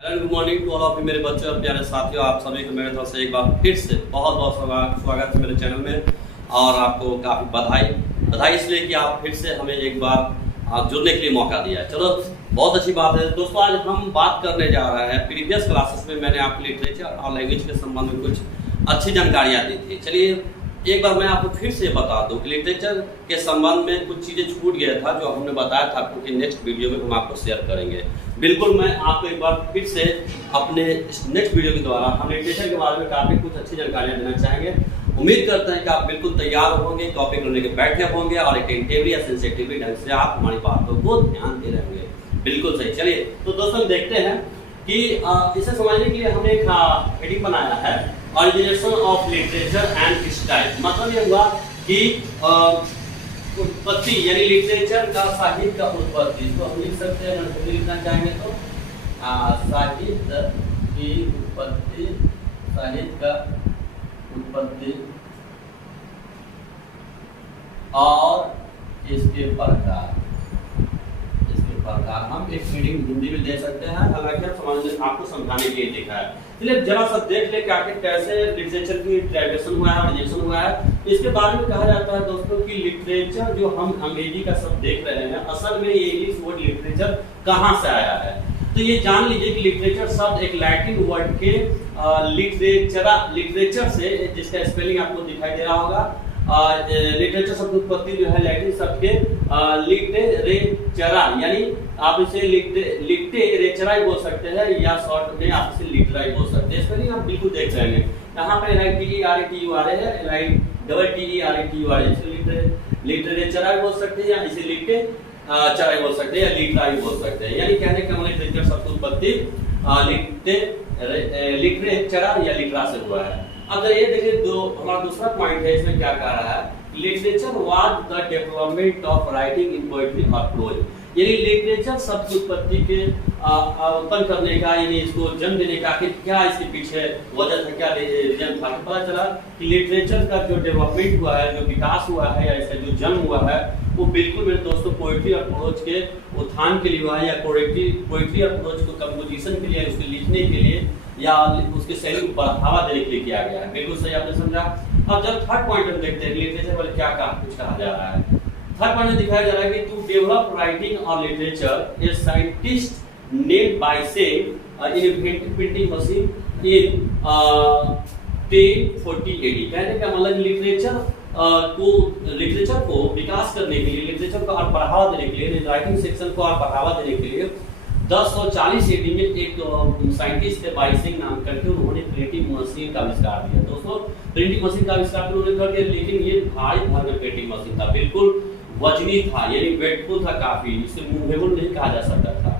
Hello good morning to all of you मेरे बच्चे और प्यारे साथियों। आप सभी को मेरे तरफ से एक बार फिर से बहुत बहुत स्वागत है मेरे चैनल में। और आपको काफ़ी बधाई इसलिए कि आप फिर से हमें एक बार जुड़ने के लिए मौका दिया है। चलो बहुत अच्छी बात है दोस्तों। आज हम बात करने जा रहे हैं, प्रीवियस क्लासेस में मैंने आपको लिटरेचर और लैंग्वेज के संबंध में कुछ अच्छी जानकारियाँ दी थी। चलिए एक बार मैं आपको फिर से बता दूं कि लिटरेचर के संबंध में कुछ चीज़ें छूट गया था जो हमने बताया था आपको कि नेक्स्ट वीडियो में हम आपको शेयर करेंगे। बिल्कुल मैं आपको एक बार फिर से अपने इस नेक्स्ट वीडियो के द्वारा हम लिटरेचर के बारे में काफ़ी कुछ अच्छी जानकारियाँ देना चाहेंगे। उम्मीद करते हैं कि आप बिल्कुल तैयार होंगे, टॉपिक लेने के बैठे होंगे और अटेंटिवली या सेंसिटिवली ढंग से आप हमारी बातों को ध्यान दे रहेंगे। बिल्कुल सही। चलिए तो दोस्तों देखते हैं कि इसे समझने के लिए हमने एक हेडिंग बनाया है, origination of literature and style. मतलब ये हुआ कि उत्पत्ति यानी लिटरेचर का, साहित्य का उत्पत्ति। तो हम लिख सकते हैं, अगर लिखना चाहेंगे तो साहित्य की उत्पत्ति, साहित्य का उत्पत्ति और इसके प्रकार। हम एक रीडिंग हिंदी में दे सकते हैं, हालांकि हम आपको समझाने के लिए देखा है। चलिए जरा सा देख ले कि आखिर कैसे लिटरेचर की ट्रेडिशन हुआ है, ऑरिजिनेशन हुआ है। इसके बारे में कहा जाता है दोस्तों कि लिटरेचर जो हम अंग्रेजी का शब्द देख रहे हैं, असल में ये इंग्लिश वर्ड लिटरेचर कहाँ से आया है। तो ये जान लीजिए कि लिटरेचर शब्द एक लैटिन वर्ड के लिटरेचर से, जिसका स्पेलिंग आपको दिखाई दे रहा होगा। लिटरेचर शब्द उत्पत्ति जो है लैटिन शब्द के लिटरेचरा, यानी आप इसे लिटरेचरा बोल सकते हैं या शॉर्ट में आप इसे लिटरा बोल सकते हैं। स्पेलिंग आप बिल्कुल देख रहे हैं, यहाँ पे LITERATURA है, LITERATURA, इसे लिटरेचरा बोल सकते हैं या इसे लिटरेचरा बोल सकते हैं या लिटरा बोल सकते हैं। यानी कहने का मतलब लिटरेचर शब्द उत्पत्ति लिटरेचरा या लिटरा से हुआ है। अब ये देखिए हमारा दूसरा पॉइंट है, इसमें क्या कह रहा है, literature was the development of writing in poetry और प्रोज। यानी लिटरेचर शब्द उत्पत्ति के उत्पन्न करने का, यानी इसको जन्म देने का आखिर क्या इसके पीछे वजह था, क्या रीजन था। पता चला कि लिटरेचर का जो डेवलपमेंट हुआ है, जो विकास हुआ है या इसका जो जन्म हुआ है, वो बिल्कुल मेरे दोस्तों पोएट्री और प्रोज के उत्थान के लिए हुआ है, या पोएट्री और प्रोज को कंपोजिशन के लिए, उसके लिखने के लिए या उसके शैली को बढ़ावा देने के लिए किया गया है। बिल्कुल सही आपने समझा। अब जब थर्ड पॉइंट हम देखते हैं लिटरेचर पर क्या कुछ कहा जा रहा है। थर्ड पॉइंट में दिखाया जा रहा है कि टू डेवलप राइटिंग और literature a scientist named by same invented printing machine in 1040 AD। कहने का मतलब लिटरेचर को विकास करने के लिए, लिटरेचर को और बढ़ावा देने के लिए, राइटिंग सेक्शन को और बढ़ावा देने के लिए 1040 AD में एक साइंटिस्ट थे बाइसिंग नाम करके, उन्होंने प्रिंटिंग मशीन का आविष्कार दिया। दोस्तों प्रिंटिंग मशीन का आविष्कार तो उन्होंने कर दिया, लेकिन ये भारी भरकम प्रिंटिंग मशीन था, बिल्कुल वजनी था, यानी वेटफुल था काफी, इसे मूवेबल नहीं कहा जा सकता था।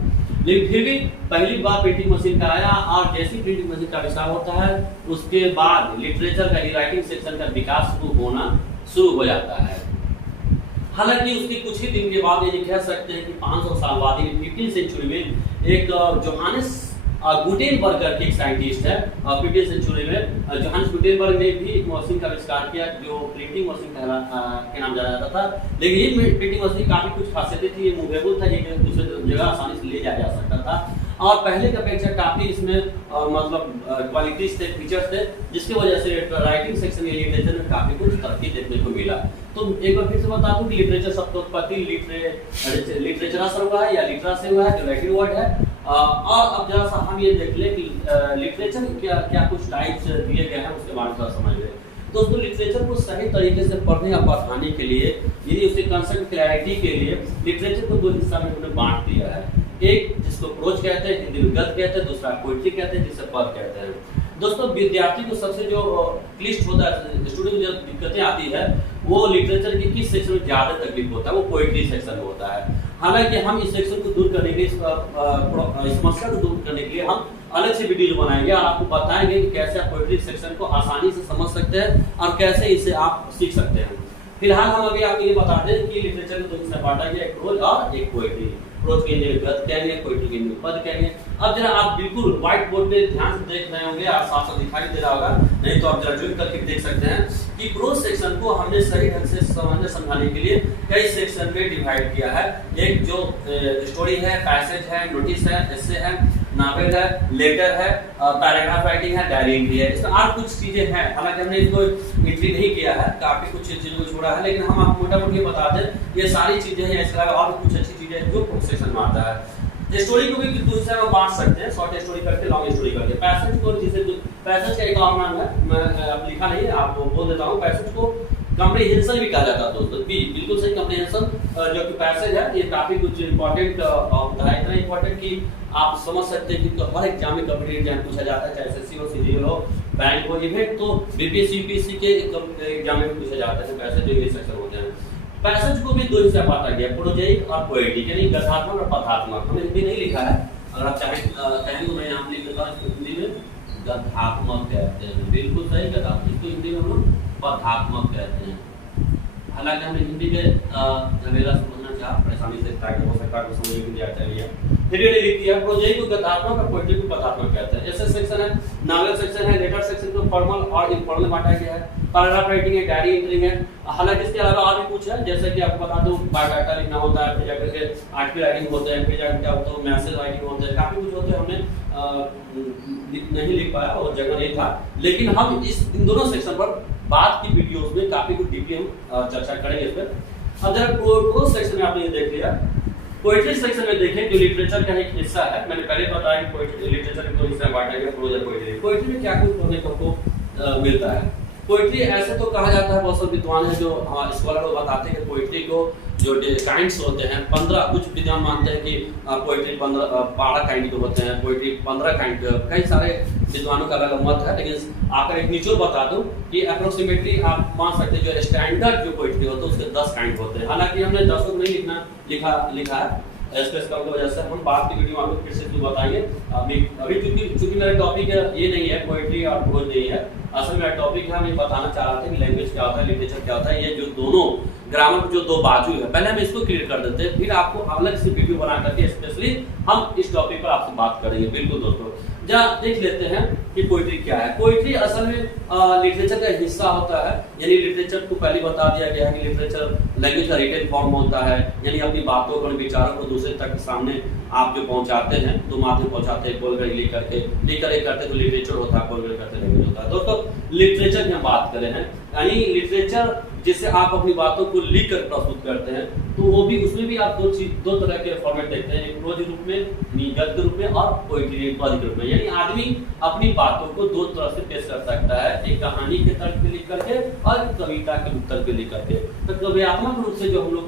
लेकिन फिर भी पहली बार प्रिंटिंग मशीन का आया, और जैसी प्रिंटिंग मशीन का आविष्कार होता है उसके बाद लिटरेचर का, राइटिंग सेक्शन का विकास शुरू हो जाता है। हालांकि उसके कुछ ही दिन के बाद ये कह सकते हैं कि 500 साल बाद, 15वीं सेंचुरी में एक जोहानिस गुटेनबर्ग करके एक साइंटिस्ट है, 15वीं सेंचुरी में जोहानिस गुटेनबर्ग ने भी एक मशीन का आविष्कार किया जो प्रिंटिंग मशीन के नाम जाना जाता था। लेकिन ये प्रिंटिंग मशीन काफी कुछ खासियतें थी, ये मूवेबल था, ये दूसरे जगह आसानी से ले जाया जा सकता था, और पहले की अपेक्षा काफी इसमें मतलब क्वालिटीज थे, फीचर्स थे, जिसकी वजह से राइटिंग सेक्शन या लिटरेचर में काफी कुछ तरक्की देखने को मिला। तो एक बार फिर से बता दूं कि लिटरेचर शब्द उत्पत्ति लिटरेचर से हुआ है या लिटरा से हुआ है, जो लैटिन वर्ड है। और अब जरा सा हम ये देख ले कि लिटरेचर क्या कुछ टाइप्स दिए गए हैं, उसके बारे में थोड़ा समझ ले। दोस्तों लिटरेचर को सही तरीके से पढ़ने या पढ़ाने के लिए, यदि उसके कंसेप्ट क्लैरिटी के लिए लिटरेचर को दो हिस्सा में उन्होंने बांट दिया है। एक जिसको प्रोज कहते हैं, हिंदी में गद्य कहते हैं, दूसरा पोएट्री कहते हैं, जिसे पद कहते हैं। दोस्तों विद्यार्थी को सबसे जो क्लिष्ट होता है, स्टूडेंट को जो दिक्कतें आती है, वो लिटरेचर के किस सेक्शन में ज्यादा तकलीफ होता है, वो पोएट्री सेक्शन में होता है। हालांकि हम इस सेक्शन को दूर करने के लिए, इस समस्या को दूर करने के लिए हम अलग से वीडियो बनाएंगे और आपको बताएंगे कि कैसे आप पोएट्री सेक्शन को आसानी से समझ सकते हैं और कैसे इसे आप सीख सकते हैं। फिलहाल हम अभी आपको ये बताते हैं कि लिटरेचर को दो हिस्सा बांटा गया, एक प्रोज और एक पोएट्री। प्रोज के लिए गद्य कहेंगे, पोएट्री के लिए पद कहेंगे। अब जरा आप बिल्कुल व्हाइट बोर्ड पे ध्यान से देख रहे होंगे, आप साफ साफ दिखाई दे रहा होगा, नहीं तो आप जरा जूम करके देख सकते हैं कि प्रोज सेक्शन को हमने सही ढंग से समझने के लिए कई सेक्शन में डिवाइड किया है। एक जो स्टोरी है, पैसेज है, नोटिस है, एस्से है, नावेल है, लेटर है, पैराग्राफ राइटिंग है, डायरी एंट्री है। इसमें और कुछ चीजें हैं, हालांकि हमने इसको एंट्री नहीं किया है, काफी कुछ चीजों को छोड़ा है, लेकिन हम आपको मोटा मोटी बता दें ये सारी चीजें हैं। इसके अलावा और भी कुछ अच्छी चीजें हैं जो प्रोसेशन में आता है। स्टोरी को भी दो हिस्से में बांट सकते हैं, शॉर्ट स्टोरी करके, लॉन्ग स्टोरी करके। पैसेज को जिसे पैसेज का एक और नाम है, मैं अब लिखा नहीं है, आपको बोल देता हूँ। पैसेज को कम्प्रीहेंशन भी कहा जाता है दोस्तों, बिल्कुल सही। कम्प्रीहेंशन जो कि पैसेज है, ये काफी कुछ इंपॉर्टेंट होता है, इतना इंपॉर्टेंट कि आप समझ सकते हैं कि हर एग्जाम में कम्प्लीट एग्जाम पूछा जाता है, चाहे एसएससी हो, सीजीएल हो, बैंक हो, इवेंट तो बीपीएससी यूपीएससी के एग्जाम में पूछा जाता है पैसेज जो ये सेक्शन होते हैं। पैसेज को भी दो हिस्सा बांटा गया, प्रोजेक्ट और पोएटिक, यानी गद्यात्मक और पदात्मक। हमने हिंदी नहीं लिखा है, अगर आप चाहें तो मैं यहाँ लिख देता हूँ। हिंदी में गद्यात्मक कहते हैं, बिल्कुल सही गद्यात्मक, इसको हिंदी में हम लोग पदात्मक कहते हैं। हालांकि हमने हिंदी में झमेला समझना चाहा, परेशानी से हो सकता है समझने के लिए आता है, फिर ये लिख दिया। प्रोजेक्ट को गद्यात्मक और पोएटिक को पदात्मक कहते हैं। ऐसे सेक्शन है, नावल सेक्शन है, लेटर सेक्शन को फॉर्मल और इनफॉर्मल बांटा गया है, पैराग्राफ राइटिंग है, डायरी एंट्री है। हालांकि इसके अलावा और भी कुछ है, जैसे कि आपको बता दूं, बायोडाटा लिखना होता है, फिर जाकर के आर्टिकल राइटिंग होता है, फिर जाकर क्या होता है मैसेज राइटिंग होता है, काफी कुछ होते हैं। हमने नहीं लिख पाया और जगह नहीं था, लेकिन हम इन दोनों सेक्शन पर बाद की वीडियोस में काफी कुछ डीपली हम चर्चा करेंगे इस पर। अब जरा प्रोज सेक्शन में आपने ये देख लिया। पोएट्री सेक्शन में देखें, जो लिटरेचर का एक हिस्सा है, मैंने पहले बताया कि पोएट्री लिटरेचर के दो हिस्से में बांटा गया, प्रोज और पोएट्री। पोएट्री में क्या कुछ पढ़ने को मिलता है? पोएट्री ऐसे तो कहा जाता है, बहुत से विद्वान है जो स्कॉलर लोग बताते हैं कि पोएट्री को जो काइंड्स होते हैं 15, कुछ विद्वान मानते हैं कि पोएट्री 12 काइंड के होते हैं, पोएट्री 15 काइंड के, कई सारे विद्वानों का अलग मत है, लेकिन आकर एक निचोड़ बता दूं कि अप्रोक्सीमेटली आप मान सकते हैं जो स्टैंडर्ड जो पोएट्री होता है उसके 10 काइंड होते हैं। हालांकि हमने 10 को नहीं लिखा है स्पेस कम की वजह से, हम बाद की वीडियो में आपको फिर से क्यों बताएंगे। अभी चूंकि मेरा टॉपिक ये नहीं है, पोएट्री और प्रोज नहीं है, असल में टॉपिक है, हम ये बताना चाह रहे थे कि लैंग्वेज क्या होता है, लिटरेचर क्या होता है। ये जो दोनों ग्रामर के जो दो बाजू है, पहले हम इसको क्लियर कर देते हैं, फिर आपको अलग से वीडियो बना करके स्पेशली हम इस टॉपिक पर आपसे बात करेंगे। बिल्कुल दोस्तों, जहाँ देख लेते हैं कि पोएट्री क्या है। पोएट्री असल में लिटरेचर का हिस्सा होता है, यानी लिटरेचर को पहले बता दिया गया है कि लिटरेचर लैंग्वेज का रिटन फॉर्म होता है, यानी अपनी बातों को, विचारों को दूसरे तक सामने आप जो पहुंचाते हैं, दो माध्यम पहुंचाते हैं, बोलकर लिख करते तो लिटरेचर होता है, बोलकर करते लैंग्वेज होता है। दोस्तों लिटरेचर की हम बात करें हैं, यानी लिटरेचर जिससे आप अपनी बातों को लिख कर प्रस्तुत करते हैं, तो वो भी उसमें भी आप दो तरह के फॉर्मेट देखते हैं, एक प्रोज रूप में, गद्य रूप में, और पोएट्री पद्य रूप में। यानी आदमी अपनी बातों को दो तरह से पेश कर सकता है, एक कहानी के तर्ज पे लिख करके और कविता के उत्तर पे लिख करके। तो काव्यात्मक रूप से जो हम लोग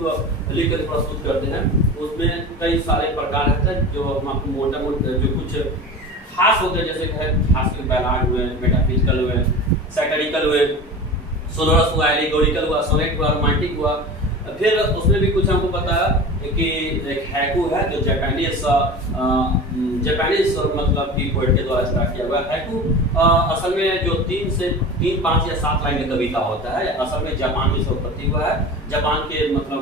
लिख कर प्रस्तुत करते हैं उसमें कई सारे प्रकार रहते हैं, जो हम आपको मोटा जो कुछ खास होते हैं, जैसे खास कर बैलाड हुए, मेटाफिजिकल हुए, सैटिरिकल हुए, सोनोरस हुआ, एलिगोरिकल हुआ, सोनेट हुआ, रोमांटिक हुआ। फिर उसमें भी कुछ हमको बताया कि एक हैकू है जो जापानीज मतलब की पोएट के द्वारा स्टार्ट किया हुआ है। हैकू असल में जो 3, 5 या 7 लाइन का कविता होता है, असल में जापान में उत्पत्ति हुआ है। जापान के मतलब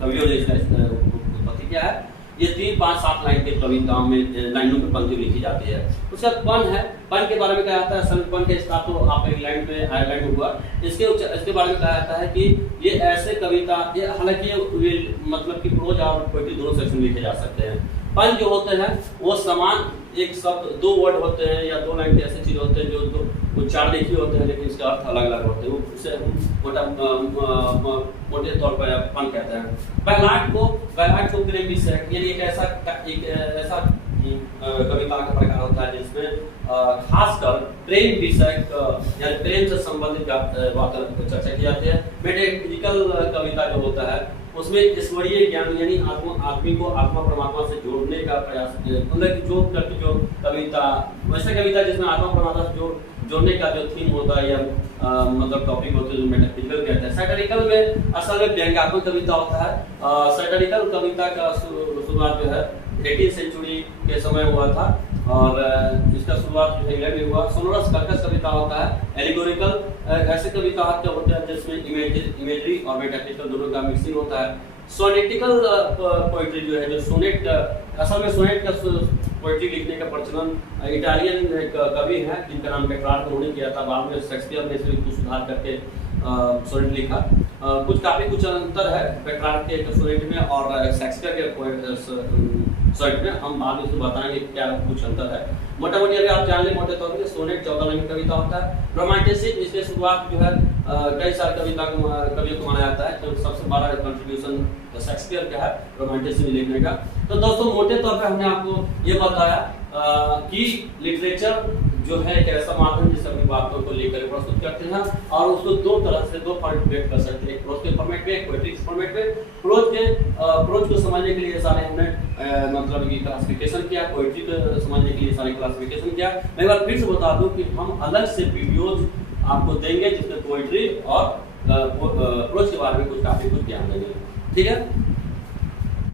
कवियों ने इसका उत्पत्ति किया है। ये 3, 5, 7 लाइन के कविताओं में लाइनों में पंक्ति लिखी जाती है। उसका पन है, पन के बारे में कहा जाता है, संपन के स्टार्ट तो आप इंग्लैंड में आयरलैंड में हुआ। इसके बारे में कहा जाता है कि ये ऐसे कविता, ये हालांकि ये मतलब कि प्रोज और पोएट्री दोनों सेक्शन लिखे जा सकते हैं। पन जो होते हैं वो समान एक शब्द, 2 वर्ड होते हैं या 2 लाइन के ऐसे चीज होते हैं जो उच्चारण एक ही होते हैं, लेकिन इसके अर्थ अलग अलग होते हैं, वो उसे हम मोटे तौर पर पन कहते हैं। बैलाड को प्रेम विषय, यानी एक ऐसा कविता का प्रकार होता है जिसमें खासकर प्रेम विषय यानी प्रेम से संबंधित बातें चर्चा की जाती है। मेटाफिजिकल कविता जो होता है उसमें ईश्वरीय ज्ञान यानी आदमी को आत्मा परमात्मा से जोड़ने का प्रयास, मतलब जोड़ करके जो कविता, वैसे कविता जिसमें आत्मा परमात्मा से जोड़ने का जो थीम होता है या मतलब टॉपिक होता है, जो मेटाफिजिकल कहते हैं। सैटिरिकल में असल में व्यंग्यात्मक कविता होता है। सैटिरिकल कविता का शुरुआत जो है 18वीं सेंचुरी के समय हुआ था और इसका शुरुआत इंग्लैंड में हुआ। सोनोरस कर्कश कविता होता है। एलिगोरिकल ऐसे कविता होते हैं जिसमें इमेजरी और मेटाफिजिकल दोनों का मिक्सिंग होता है। सोनेटिकल पोएट्री जो है, जो सोनेट, असल में सोनेट का पोएट्री लिखने का प्रचलन इटालियन एक कवि है जिनका नाम पेट्रार्क उन्होंने किया था। बाद में शेक्सपियर ने इसमें कुछ सुधार करके सोनेट लिखा। कुछ काफी कुछ अंतर है पेट्रार्क के सोनेट में और शेक्सपियर के सोनेट में। हम बाद में इसको बताएंगे क्या कुछ अंतर है। मोटा मोटी अगर आप जान ले मोटे तौर पर सोनेट 14 लाइन की कविता होता है। रोमांटिसिज्म इसकी शुरुआत जो है कई सारे कवियों को माना जाता है, तो सबसे बड़ा कंट्रीब्यूशन शेक्सपियर का है रोमांटिसिज्म लिखने का। तो दोस्तों मोटे तौर पे हमने आपको ये बताया कि लिटरेचर जो है एक ऐसा माध्यम जिससे अपनी बातों को लेकर प्रस्तुत करते हैं और उसको दो तरह से दो फॉर्मेट व्यक्त कर सकते हैं, प्रोज के फॉर्मेट में, पोएट्री के फॉर्मेट में। प्रोज को समझने के लिए सारे हमने मतलब कि क्लासिफिकेशन किया, पोएट्री को समझने के लिए सारे क्लासिफिकेशन किया। मैं एक बार फिर से बता दूं कि हम अलग से वीडियोज आपको देंगे जिसमें पोएट्री और प्रोज के बारे में कुछ काफी कुछ ज्ञान देंगे। ठीक है।